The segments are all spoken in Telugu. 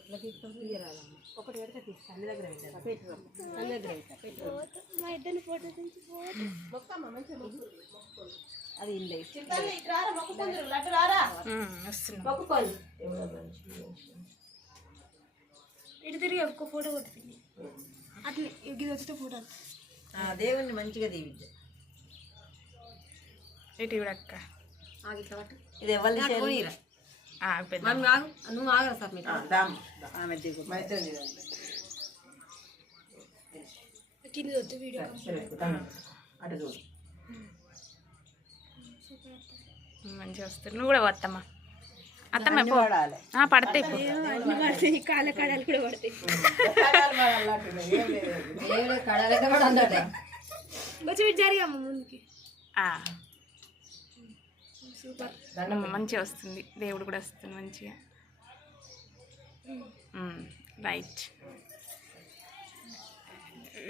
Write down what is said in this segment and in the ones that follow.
ఇట్లా తీసుకొని తీయరాదమ్మ. ఒకటి పెడితే తీస్తా అన్ని దగ్గర పెట్టారు. పెట్టు అన్ని దగ్గర పెట్టు. మా ఇద్దరిని ఫోటో తీసి అది ఇల్లే ఇటు తిరిగి ఒక్క ఫోటో కొట్టింది అట్లా ఇది వచ్చిన ఫోటో దేవుణ్ణి మంచిగా దీవిద్ద. ఇటు ఇవిడక్క ఇది ఎవరు నువ్వు ఆగరా సార్ మీకు వీడియో అటు చూడు మంచిగా వస్తుంది. నువ్వు కూడా వత్తమ్మా అత్తమ్మ పడతాయి కాళ్ళ కడాలు కూడా పడతాయి జరిగామ్మ ముందుకి సూపర్ మంచిగా వస్తుంది. దేవుడు కూడా వస్తుంది మంచిగా. రైట్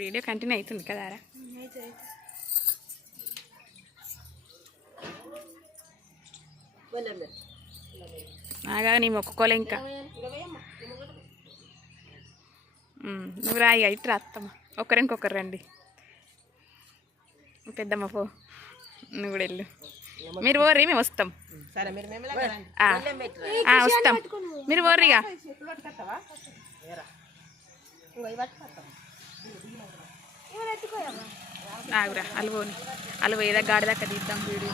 వీడియో కంటిన్యూ అవుతుంది కదారా. నాగా నీ మొక్కుకోలే ఇంకా. నువ్వు రాయి ఇటు రాత్తమ్మా. ఒకరింకొకరు రండి. పెద్దమ్మ పో, నువ్వు కూడా వెళ్ళు. మీరు ఓర్రి మేము వస్తాం. వస్తాం మీరు ఓర్రిగా. ఆగురా అలువోని అలువ ఏదో గాడి దాకా తీద్దాం వీడియో.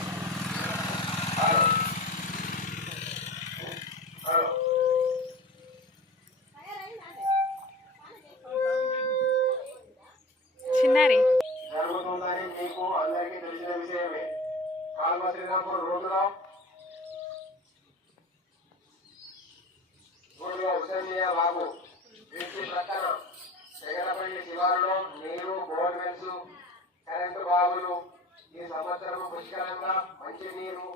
చిన్నారి బాబు ప్రక్కన జగనపల్లి శివారులో నీరు, బోర్వెల్స్, కరెంటు బావులు ఈ సంవత్సరం పుష్కలంగా మంచి నీరు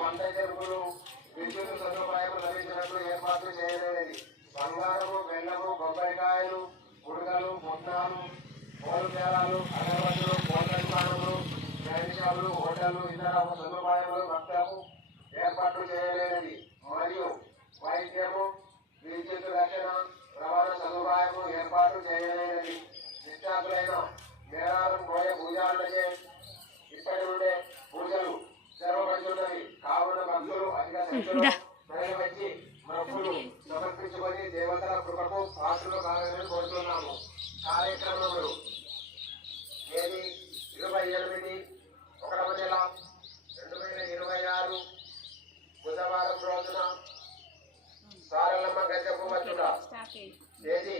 వంట చెరుకులు విద్యుత్ సదుపాయం లభించినట్లు ఏర్పాట్లు చేయలేనిది. బంగారము, బెల్లము, కొబ్బరికాయలు, గుడగలు, ముట్టాలు, పోలు పేరాలు, అగరబత్తులు, పోల దుకాణములు, రైలు షాపులు, హోటళ్లు, ఇతర సదుపాయములు భక్తులకు ఏర్పాట్లు చేయలేనిది. మరియు వైద్యము, విద్యుత్ రక్షణ, రవాణా సదుపాయము ఏర్పాటు చేయలేనిది. నిష్ఠాతులైన మేళాలను పోయే పూజారులచే ఇప్పటి నుండే పూజలు జరగబడుతున్నవి. కావున భక్తులు అధిక సంఖ్యలో వచ్చి మొక్కులు సమర్పించుకొని దేవతల కృపకు పాత్రలు కావాలని కోరుతున్నాము. కార్యక్రమములు తేదీ 28/1/2026 బుధవారం రోజున సారలమ్మ గద్దె పువ్వచ్చుట. తేదీ